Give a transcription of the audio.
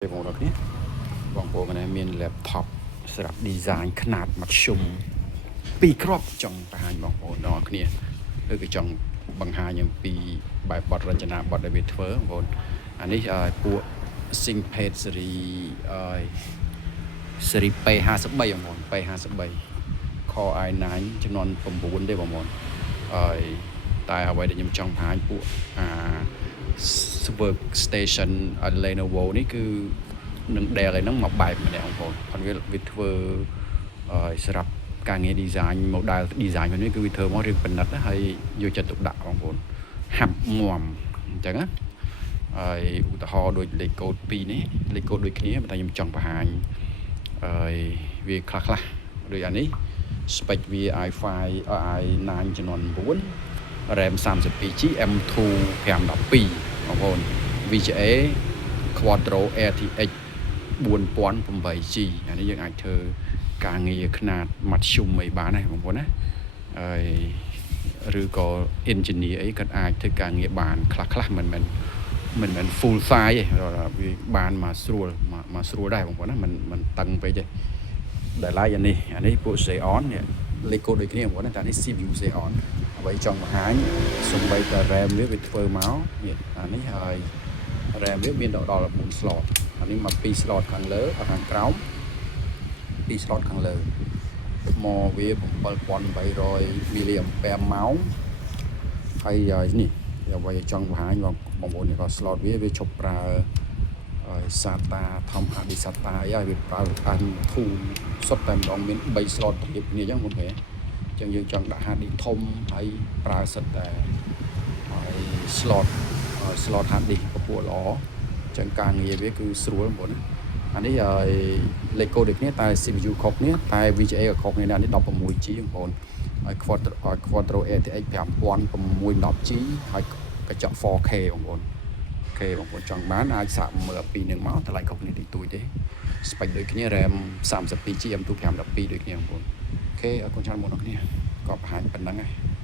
បងប្អូនគ្នាបងប្អូនម្នាក់មាន laptop សម្រាប់ design ຂະຫນາດមធ្យម2គ្រាប់ចង់បង្ហាញបងប្អូនទាំងអស់គ្នាឬក៏ចង់បង្ហាញអំពីបែបបទរចនាបទដែលវាធ្វើបងប្អូនអានេះពួក ThinkPad series P53 បងប្អូន P53 Core i9 ចំនួន9ទេបងប្អូនតែអ្វីដែលខ្ញុំចង់បង្ហាញពួកworkstation Lenovo នេះគឺនឹង Dell ឯហ្នឹងមកបែបម្នាក់បងប្អូនគាត់វាធ្វើសម្រាប់ការងារ design model design នេះគឺវាធ្វើមករឿងប៉និតហើយយកចិត្តទុកដាក់បងប្អូនហាប់ងាំអញ្ចឹងណាហើយឧទាហរណ៍ដូចលេខកូដ2នេះលេខកូដដូចគ្នាតែខ្ញុំចង់បង្ហាញវាខ្លះដូចអានេះ spec វា i5 i9 ចំនួន9 RAM 32GB M2 512បងប្អូន VGA Quadro RTX 4008G អានេះយើងអាចធ្វើការងារຂະຫນາດមធ្យមអីបានដែរបងប្អូនណាហើយឬក៏ engineer អីគាត់អាចធ្វើការងារបានខ្លះមិនមែន full size ទេវាបានមកស្រួលដែរបងប្អូនណាមិនតឹងពេកទេដែលឡែកអានេះពួក Xeon នេះលេខកូដដូចគ្នាបងប្អូនណាតែនេះ CPU Xeon អ្វីចង់បង្ហាញសំបីតែ RAM វាធ្វើមកនេះអានេះហើយ RAM វាមានដល់4 slot អានេះមក2 slot ខាងលើខាងក្រោម2 slot ខាងលើមកវា7800 mAh ម៉ោងហើយនេះអ្វីចង់បង្ហាញបងប្អូននេះក៏ slot វាឈប់ប្រើSATA ធម្មតា SATA អីហើយវាប្រើ M2 សុទ្ធតែម្ដងមាន3 slot ធៀបគ្នាអញ្ចឹងបងប្អូនអញ្ចឹងយើងចង់ដាក់ hard disk ធំហើយប្រើសិតតែហើយ slot hard disk ពពោះល្អអញ្ចឹងការងារវាគឺស្រួលបងប្អូនអានេះលេខកូដដូចគ្នាតែ CPU ខុសគ្នាតែ VGA ក៏ខុសគ្នាដែរនេះ 16G បងប្អូនហើយ Quadro RTX 5610G ហើយកញ្ចក់ 4K បងប្អូនបងប្អូនចង់បានអាចសាកមើលពីនឹងមកតម្លៃខុសគ្នាតិចតួចទេ spec ដូចគ្នា RAM 32GB M2 512ដូចគ្នាបងប្អូនអូខេអរគុណច្រើនបងប្អូនគ្នាក៏បង្ហាញប៉ុណ្្នឹងហើយ